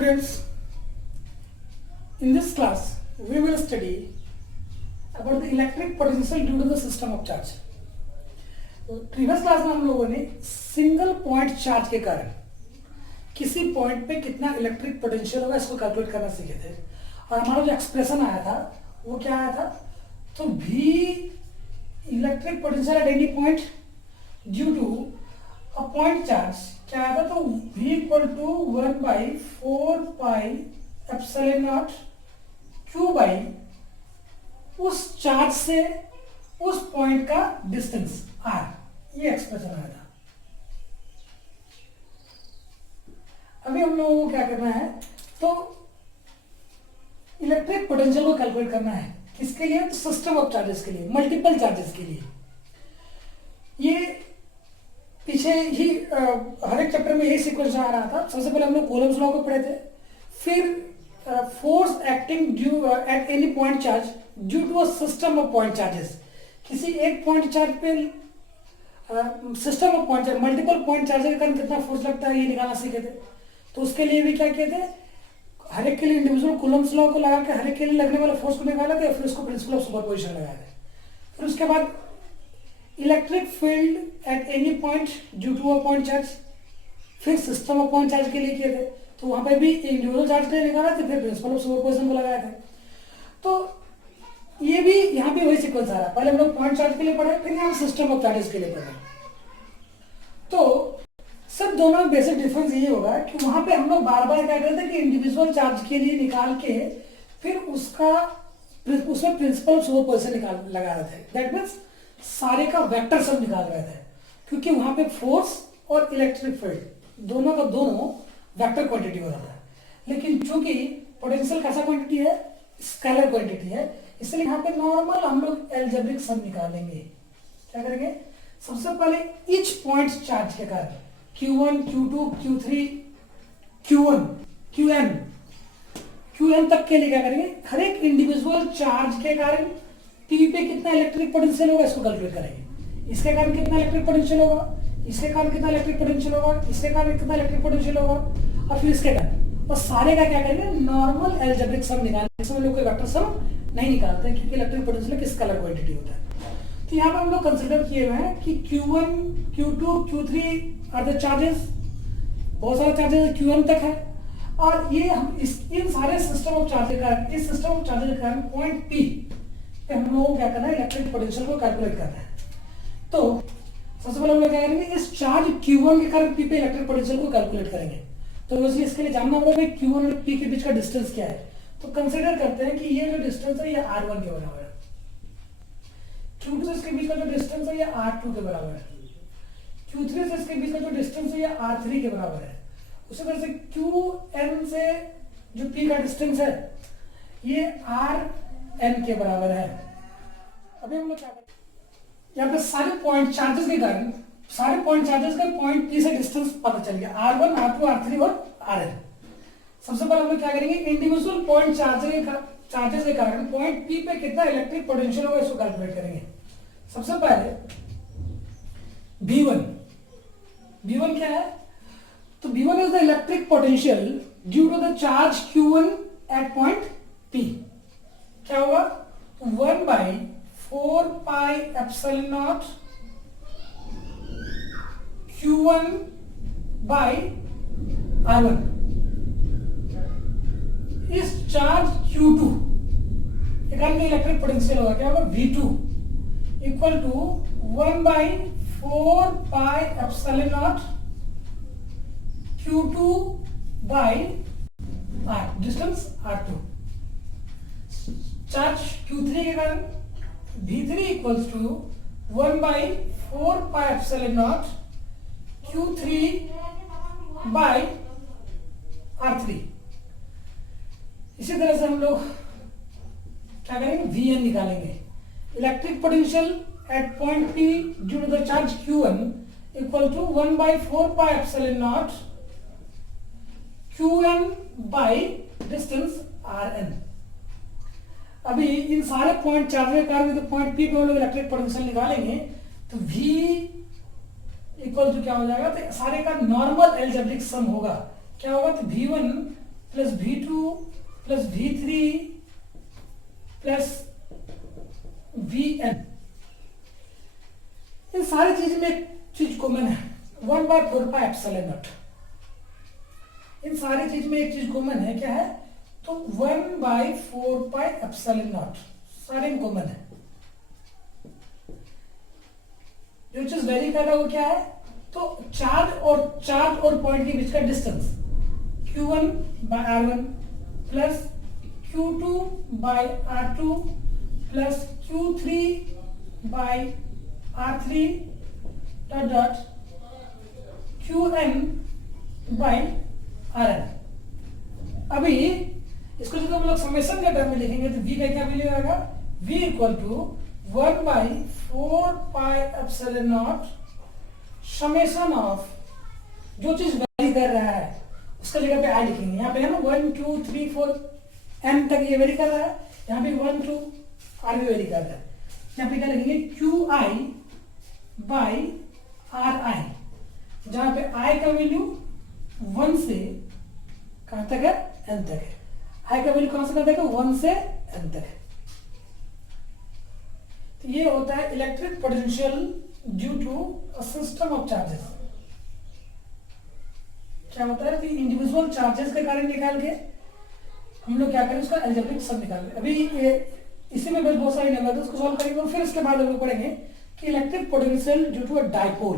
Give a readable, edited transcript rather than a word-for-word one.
Students, in this class we will study about the electric potential due to the system of charge. Previous class में हम लोगों ने single point charge के कारण किसी point पे कितना इलेक्ट्रिक पोटेंशियल होगा इसको कैलकुलेट करना सीखे थे और हमारा जो एक्सप्रेशन आया था वो क्या आया था, तो V electric potential at any point due to a point charge क्या आया था, तो V equal to 1/4πε0 Q by उस चार्ज से उस पॉइंट का डिस्टेंस R, ये एक्सप्रेशन आया था। अभी हम लोगों को क्या करना है, तो इलेक्ट्रिक पोटेंशियल को कैलकुलेट करना है। किसके लिए? तो सिस्टम ऑफ चार्जेस के लिए, मल्टीपल चार्जेस के लिए। ये पीछे ही हर एक चैप्टर में यही सीक्वेंस आ रहा था। सबसे पहले हम लोग कूलम्स लॉ को पढ़े थे, फिर force acting due at any point charge due to a system of point charges. किसी एक पॉइंट चार्ज पे system of point charge, multiple point charge के कारण कितना फोर्स लगता है ये निकालना सीखे थे। तो उसके लिए भी क्या किए थे, हर एक के लिए इंडिविजुअल कूलम्स लॉ को लगा के हर एक के लिए लगने वाले फोर्स को निकाला था, फिर उसको प्रिंसिपल ऑफ सुपरपोजिशन लगाया था। फिर उसके बाद electric field at any point due to a point charge, फिर सिस्टम ऑफ पॉइंट चार्ज के लिए किए थे। तो वहां पे भी इंडिविजुअल चार्ज के लिए निकाला था, फिर प्रिंसिपल ऑफ सुपरपोजिशन को लगाया था। तो ये भी यहाँ पे वही सीक्वेंस आ रहा है। पहले हम लोग पॉइंट चार्ज के लिए पढ़े, फिर यहाँ सिस्टम ऑफ चार्जेस के लिए पढ़े। तो सब दोनों में बेसिक डिफरेंस ये होगा कि वहां पे हम लोग बार बार क्या करते थे कि इंडिविजुअल चार्ज के लिए निकाल के फिर उसमें प्रिंसिपल ऑफ सुपरपोजिशन लगा रहे थे। दैट मीन्स सारे का वेक्टर सब निकाल रहे थे, क्योंकि वहां पे फोर्स और इलेक्ट्रिक फील्ड दोनों का दोनों वेक्टर क्वांटिटी हो रहा है। लेकिन चूंकि पोटेंशियल कैसा क्वांटिटी है, स्केलर क्वांटिटी है, इसलिए यहाँ पे नॉर्मल हम लोग एल्जेब्रिक सम निकालेंगे। क्या करेंगे, सबसे पहले ईच पॉइंट चार्ज के कारण Q1, Q2, Q3, Q1, Qn तक के लिए क्या करेंगे, हर एक इंडिविजुअल चार्ज के कारण P पे कितना इलेक्ट्रिक पोटेंशियल होगा इसको कैलकुलेट करेंगे। इसके कारण कितना इलेक्ट्रिक पोटेंशियल होगा, इसके कारण कितना इलेक्ट्रिक पोटेंशियल होगा, इसके कारण कितना इलेक्ट्रिक पोटेंशियल होगा, और फिर इसके कारण, और सारे का क्या करेंगे, नॉर्मल एल्जेब्रिक सम निकालेंगे। इसमें लोग कोई वेक्टर सम नहीं निकालते हैं, क्योंकि इलेक्ट्रिक पोटेंशियल किस कलर क्वांटिटी होता है। तो यहाँ पर हम लोग कंसिडर किए हुए हैं कि Q1, Q2, Q3 are the charges, बहुत सारे चार्जेस Q1 तक है, और ये हम इन सारे सिस्टम ऑफ चार्जेस का, इस सिस्टम ऑफ चार्जेस के कारण पॉइंट P पे हम लोग क्या करना है, इलेक्ट्रिक पोटेंशियल को कैलकुलेट करना है। तो सबसे पहले हम लोग क्या करेंगे, इस चार्ज Q1 के कारण P पे इलेक्ट्रिक पोटेंशियल को कैलकुलेट करेंगे। तो इसलिए इसके लिए जानना होगा कि Q1 और P के बीच का डिस्टेंस क्या है। तो कंसिडर करते हैं कि ये जो डिस्टेंस है ये R1 के बराबर है, Q2 से इसके बीच का जो डिस्टेंस है ये R2 के बराबर है, Q3 से इसके बीच का जो डिस्टेंस है ये R3 के बराबर है। उसी तरह से Qn से जो P का डिस्टेंस है ये Rn के बराबर है। अभी हम लोग क्या करें, यहाँ पे सारे पॉइंट चार्जेस के कारण, सारे पॉइंट चार्जेस का पॉइंट P से डिस्टेंस पता चल गया, R1, R2, R3 और Rn। सबसे पहले हम लोग क्या करेंगे, इंडिविजुअल पॉइंट चार्जेस के कारण पॉइंट P पे कितना इलेक्ट्रिक पोटेंशियल होगा इसको कैलकुलेट करेंगे। सबसे पहले V1 क्या है, तो V1 is the electric potential due to the charge Q1 at point P। क्या होगा, 1/4πε0 Q1 by R1। इस चार्ज Q2 के कारण इलेक्ट्रिक पोटेंशियल होगा, क्या होगा, V2 equal to 1/4πε0 Q2 by R, distance R2। Charge Q3 के कारण V3 equals to 1/4πε0 Q3 by R3। इसी तरह से हम लोग क्या करेंगे, Vn निकालेंगे। Electric potential at point P due to the charge Q1 equal to 1/4πε0 Qn by distance Rn। अभी इन सारे पॉइंट चार्ज के कारण तो पॉइंट P पे हम लोग इलेक्ट्रिक पोटेंशियल निकालेंगे, तो V इक्वल टू क्या हो जाएगा, तो सारे का नॉर्मल एल्जेब्रिक सम होगा। क्या होगा, तो V1 plus V2 plus V3 plus Vn। इन सारी चीज में एक चीज कॉमन है, 1/4πε0। इन सारी चीज में एक चीज कॉमन है, क्या है? तो 1/4πε0 सारे में कॉमन है। जो चीज वेरी कर रहा है वो क्या है? तो चार्ज और पॉइंट के बीच का distance Q1/R1 plus Q2/R2 plus Q3/R3 dot Qn/Rn। अभी इसको जब हम लोग समेशन के टर्म में लिखेंगे तो v का क्या वैल्यू आएगा? v equal to 1/4πε0 summation of जो चीज वेरी कर रहा है उसका जगह पे आई लिखेंगे। यहाँ पे है ना 1 2 3 4 n तक ये वेरी कर रहा है, यहाँ पे 1 2 r भी वेरी कर रहा है। यहाँ पे क्या लिखेंगे? Qi/Ri, जहाँ पे i का वैल्यू 1 से कहाँ तक है? n तक है। i का वैल्यू कहाँ से कहाँ तक है? 1 से n तक है। तो ये होता है electric potential due to a system of charges. क्या होता है कि इंडिविजुअल चार्जेस के कारण निकाल के हम लोग क्या करें? उसका अलजेब्रिक सम निकाल के। अभी इसी में बस बहुत सारे नंबर है, उसको सॉल्व करेंगे और फिर उसके बाद हम लोग पढ़ेंगे कि electric potential due to a dipole